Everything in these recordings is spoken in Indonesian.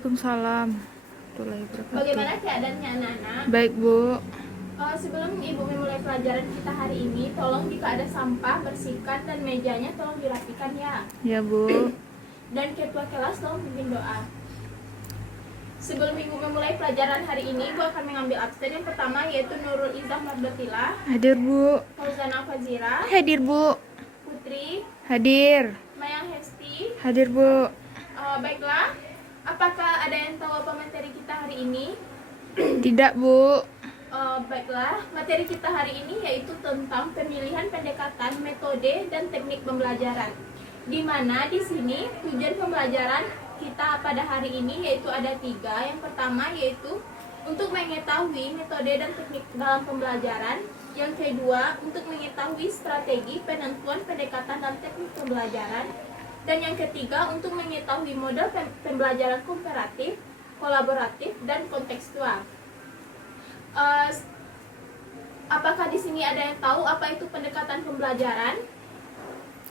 Waalaikumsalam warahmatullahi wabarakatuh. Bagaimana keadaannya anak-anak? Baik, Bu. Sebelum Ibu memulai pelajaran kita hari ini, tolong jika ada sampah bersihkan dan mejanya tolong dirapikan ya. Ya, Bu. Dan ketua kelas tolong pimpin doa. Sebelum Ibu memulai pelajaran hari ini, Ibu akan mengambil absen yang pertama yaitu Nurul Izzah Mardotilah, Hadir, Bu. Fauzana Fazira, Hadir, Bu. Putri, Hadir. Mayang Hesti. Hadir, Bu. Baiklah, apakah ada yang tahu apa materi kita hari ini? Tidak, Bu. Baiklah, materi kita hari ini yaitu tentang pemilihan pendekatan, metode, dan teknik pembelajaran. Di mana di sini tujuan pembelajaran kita pada hari ini yaitu ada 3. Yang pertama yaitu untuk mengetahui metode dan teknik dalam pembelajaran. Yang kedua untuk mengetahui strategi penentuan pendekatan dan teknik pembelajaran. Dan yang ketiga untuk mengetahui model pembelajaran komparatif, kolaboratif, dan kontekstual. Apakah di sini ada yang tahu apa itu pendekatan pembelajaran?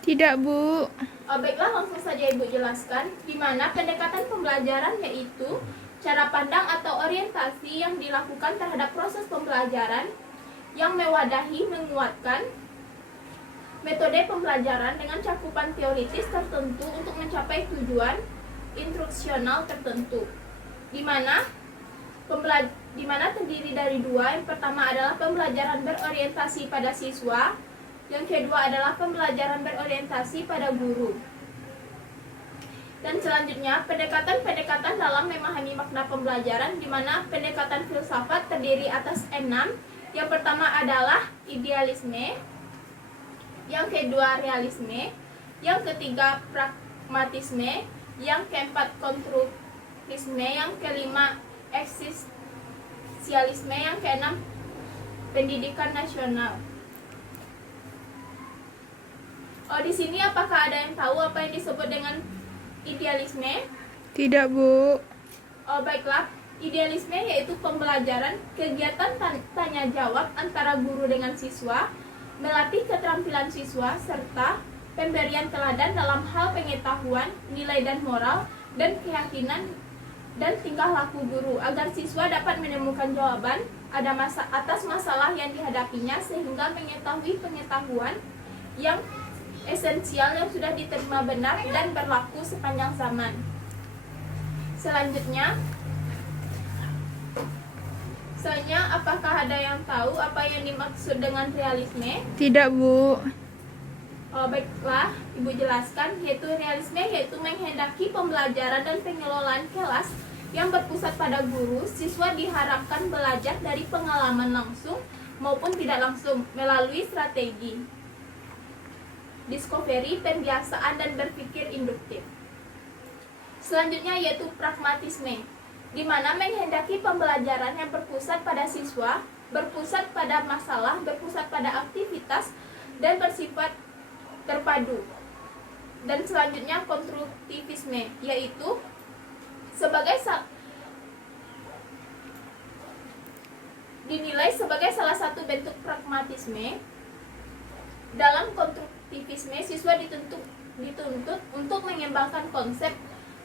Tidak, Bu. Baiklah, langsung saja Ibu jelaskan. Di mana pendekatan pembelajaran yaitu cara pandang atau orientasi yang dilakukan terhadap proses pembelajaran yang mewadahi, menguatkan metode pembelajaran dengan cakupan teoritis tertentu untuk mencapai tujuan instruksional tertentu. Di mana terdiri dari 2. Yang pertama adalah pembelajaran berorientasi pada siswa. Yang kedua adalah pembelajaran berorientasi pada guru. Dan selanjutnya pendekatan-pendekatan dalam memahami makna pembelajaran, di mana pendekatan filsafat terdiri atas 6. Yang pertama adalah idealisme, yang kedua realisme, yang ketiga pragmatisme, yang keempat konstruktivisme, yang kelima eksistensialisme, yang keenam pendidikan nasional. Di sini apakah ada yang tahu apa yang disebut dengan idealisme? Tidak, Bu. Baiklah, idealisme yaitu pembelajaran kegiatan tanya jawab antara guru dengan siswa, melatih keterampilan siswa, serta pemberian teladan dalam hal pengetahuan, nilai dan moral, dan keyakinan dan tingkah laku guru, agar siswa dapat menemukan jawaban atas masalah yang dihadapinya, sehingga mengetahui pengetahuan yang esensial yang sudah diterima benar dan berlaku sepanjang zaman. Selanjutnya, apakah ada yang tahu apa yang dimaksud dengan realisme? Tidak, Bu. Baiklah, Ibu jelaskan. Yaitu realisme yaitu menghendaki pembelajaran dan pengelolaan kelas yang berpusat pada guru. Siswa diharapkan belajar dari pengalaman langsung maupun tidak langsung melalui strategi discovery, pembiasaan, dan berpikir induktif. Selanjutnya yaitu pragmatisme, di mana menghendaki pembelajaran yang berpusat pada siswa, berpusat pada masalah, berpusat pada aktivitas, dan bersifat terpadu. Dan selanjutnya konstruktivisme, yaitu dinilai sebagai salah satu bentuk pragmatisme. Dalam konstruktivisme, siswa dituntut untuk mengembangkan konsep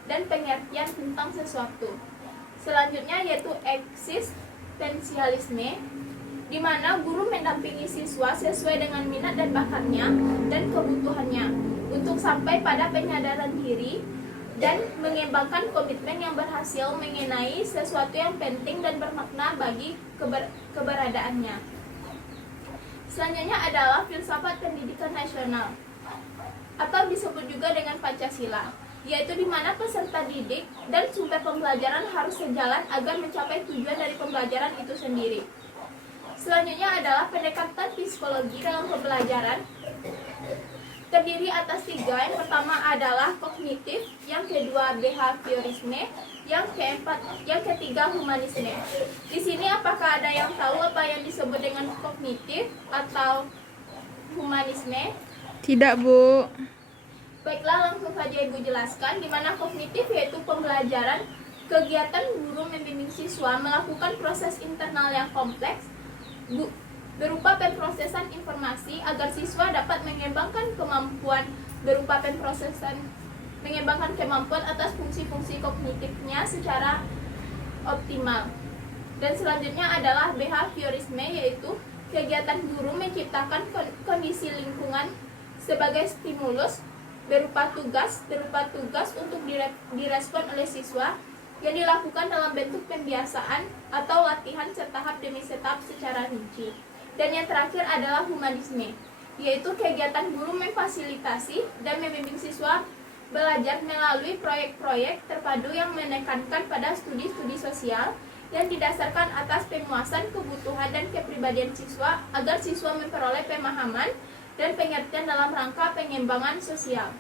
dan pengertian tentang sesuatu. Selanjutnya yaitu eksistensialisme, di mana guru mendampingi siswa sesuai dengan minat dan bakatnya dan kebutuhannya untuk sampai pada penyadaran diri dan mengembangkan komitmen yang berhasil mengenai sesuatu yang penting dan bermakna bagi keberadaannya. Selanjutnya adalah filsafat pendidikan nasional atau disebut juga dengan Pancasila, yaitu di mana peserta didik dan sumber pembelajaran harus sejalan agar mencapai tujuan dari pembelajaran itu sendiri. Selanjutnya adalah pendekatan psikologi dalam pembelajaran, terdiri atas 3. Yang pertama adalah kognitif, yang kedua behaviorisme, yang ketiga humanisme. Di sini apakah ada yang tahu apa yang disebut dengan kognitif atau humanisme? Tidak, Bu. Baiklah, langsung saja Ibu jelaskan. Di mana kognitif yaitu pembelajaran kegiatan guru membimbing siswa melakukan proses internal yang kompleks berupa pemrosesan informasi agar siswa dapat mengembangkan kemampuan berupa pemrosesan mengembangkan kemampuan atas fungsi-fungsi kognitifnya secara optimal. Dan selanjutnya adalah behaviorisme, yaitu kegiatan guru menciptakan kondisi lingkungan sebagai stimulus berupa tugas untuk direspon oleh siswa yang dilakukan dalam bentuk pembiasaan atau latihan setahap demi setahap secara rinci. Dan yang terakhir adalah humanisme, yaitu kegiatan guru memfasilitasi dan membimbing siswa belajar melalui proyek-proyek terpadu yang menekankan pada studi-studi sosial yang didasarkan atas penguasaan kebutuhan dan kepribadian siswa agar siswa memperoleh pemahaman dan pengertian dalam rangka pengembangan sosial.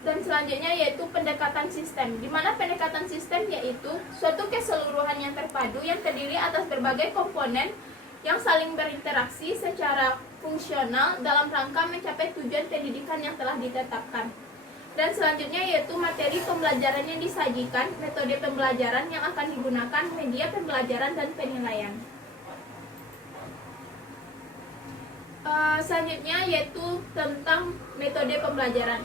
Dan selanjutnya yaitu pendekatan sistem, di mana pendekatan sistem yaitu suatu keseluruhan yang terpadu yang terdiri atas berbagai komponen yang saling berinteraksi secara fungsional dalam rangka mencapai tujuan pendidikan yang telah ditetapkan. Dan selanjutnya yaitu materi pembelajaran yang disajikan, metode pembelajaran yang akan digunakan, media pembelajaran, dan penilaian. Selanjutnya yaitu tentang metode pembelajaran.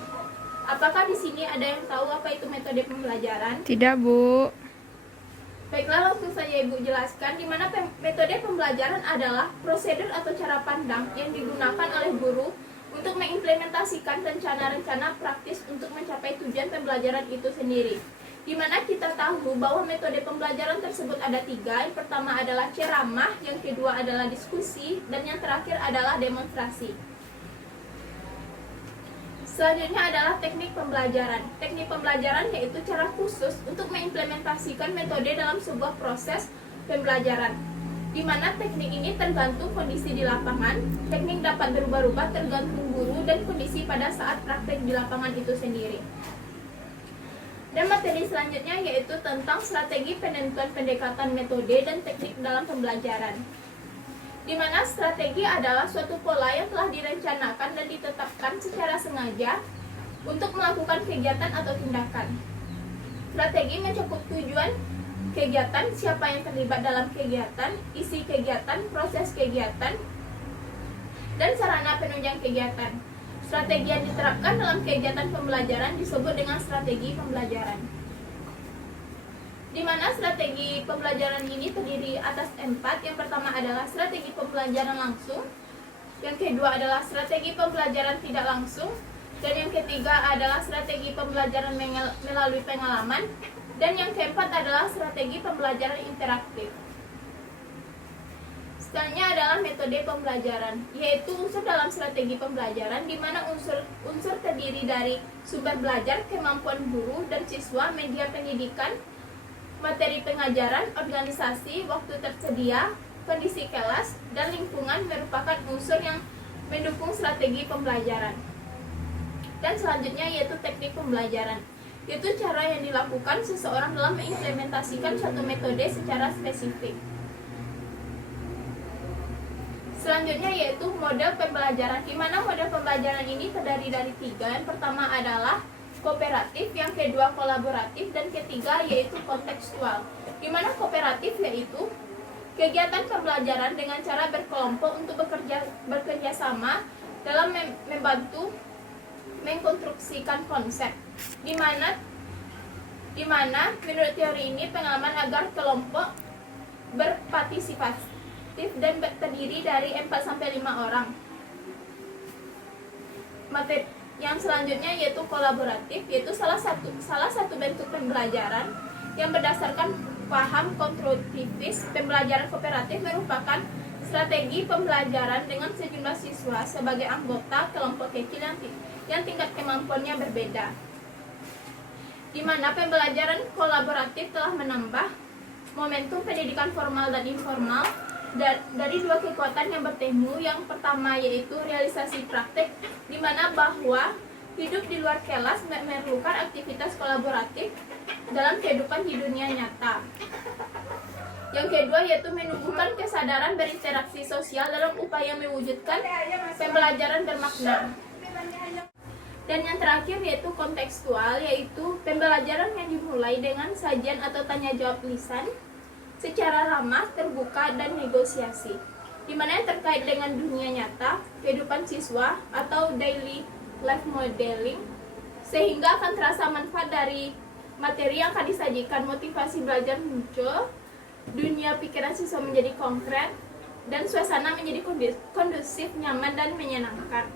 Apakah di sini ada yang tahu apa itu metode pembelajaran? Tidak, Bu. Baiklah, langsung saja Ibu jelaskan, di mana metode pembelajaran adalah prosedur atau cara pandang yang digunakan oleh guru untuk mengimplementasikan rencana-rencana praktis untuk mencapai tujuan pembelajaran itu sendiri. Di mana kita tahu bahwa metode pembelajaran tersebut ada 3. Yang pertama adalah ceramah, yang kedua adalah diskusi, dan yang terakhir adalah demonstrasi. Selanjutnya adalah teknik pembelajaran. Teknik pembelajaran yaitu cara khusus untuk mengimplementasikan metode dalam sebuah proses pembelajaran, di mana teknik ini tergantung kondisi di lapangan. Teknik dapat berubah-ubah tergantung guru dan kondisi pada saat praktek di lapangan itu sendiri. Dan materi selanjutnya yaitu tentang strategi penentuan pendekatan metode dan teknik dalam pembelajaran, di mana strategi adalah suatu pola yang telah direncanakan dan ditetapkan secara sengaja untuk melakukan kegiatan atau tindakan. Strategi mencakup tujuan kegiatan, siapa yang terlibat dalam kegiatan, isi kegiatan, proses kegiatan, dan sarana penunjang kegiatan. Strategi yang diterapkan dalam kegiatan pembelajaran disebut dengan strategi pembelajaran, di mana strategi pembelajaran ini terdiri atas 4. Yang pertama adalah strategi pembelajaran langsung, yang kedua adalah strategi pembelajaran tidak langsung, dan yang ketiga adalah strategi pembelajaran melalui pengalaman, dan yang keempat adalah strategi pembelajaran interaktif. Selanjutnya adalah metode pembelajaran, yaitu unsur dalam strategi pembelajaran, di mana unsur terdiri dari sumber belajar, kemampuan guru dan siswa, media pendidikan, materi pengajaran, organisasi, waktu tersedia, kondisi kelas, dan lingkungan merupakan unsur yang mendukung strategi pembelajaran. Dan selanjutnya yaitu teknik pembelajaran, yaitu cara yang dilakukan seseorang dalam mengimplementasikan suatu metode secara spesifik. Selanjutnya yaitu model pembelajaran, di mana model pembelajaran ini terdiri dari 3. Yang pertama adalah kooperatif, yang kedua kolaboratif, dan ketiga yaitu kontekstual. Di mana kooperatif yaitu kegiatan pembelajaran dengan cara berkelompok untuk bekerja sama dalam membantu mengkonstruksikan konsep. Di mana menurut teori ini pengalaman agar kelompok berpartisipatif dan terdiri dari 4-5 orang. Yang selanjutnya yaitu kolaboratif, yaitu salah satu bentuk pembelajaran yang berdasarkan paham konstruktivis. Pembelajaran kooperatif merupakan strategi pembelajaran dengan sejumlah siswa sebagai anggota kelompok kecil yang tingkat kemampuannya berbeda, di mana pembelajaran kolaboratif telah menambah momentum pendidikan formal dan informal dari 2 kekuatan yang bertemu. Yang pertama yaitu realisasi praktek, di mana bahwa hidup di luar kelas memerlukan aktivitas kolaboratif dalam kehidupan di dunia nyata. Yang kedua yaitu menumbuhkan kesadaran berinteraksi sosial dalam upaya mewujudkan pembelajaran bermakna. Dan yang terakhir yaitu kontekstual, yaitu pembelajaran yang dimulai dengan sajian atau tanya jawab lisan secara ramah, terbuka, dan negosiasi. di mana yang terkait dengan dunia nyata, kehidupan siswa atau daily life modeling, sehingga akan terasa manfaat dari materi yang akan disajikan. Motivasi belajar muncul, dunia pikiran siswa menjadi konkret, dan suasana menjadi kondusif, nyaman, dan menyenangkan.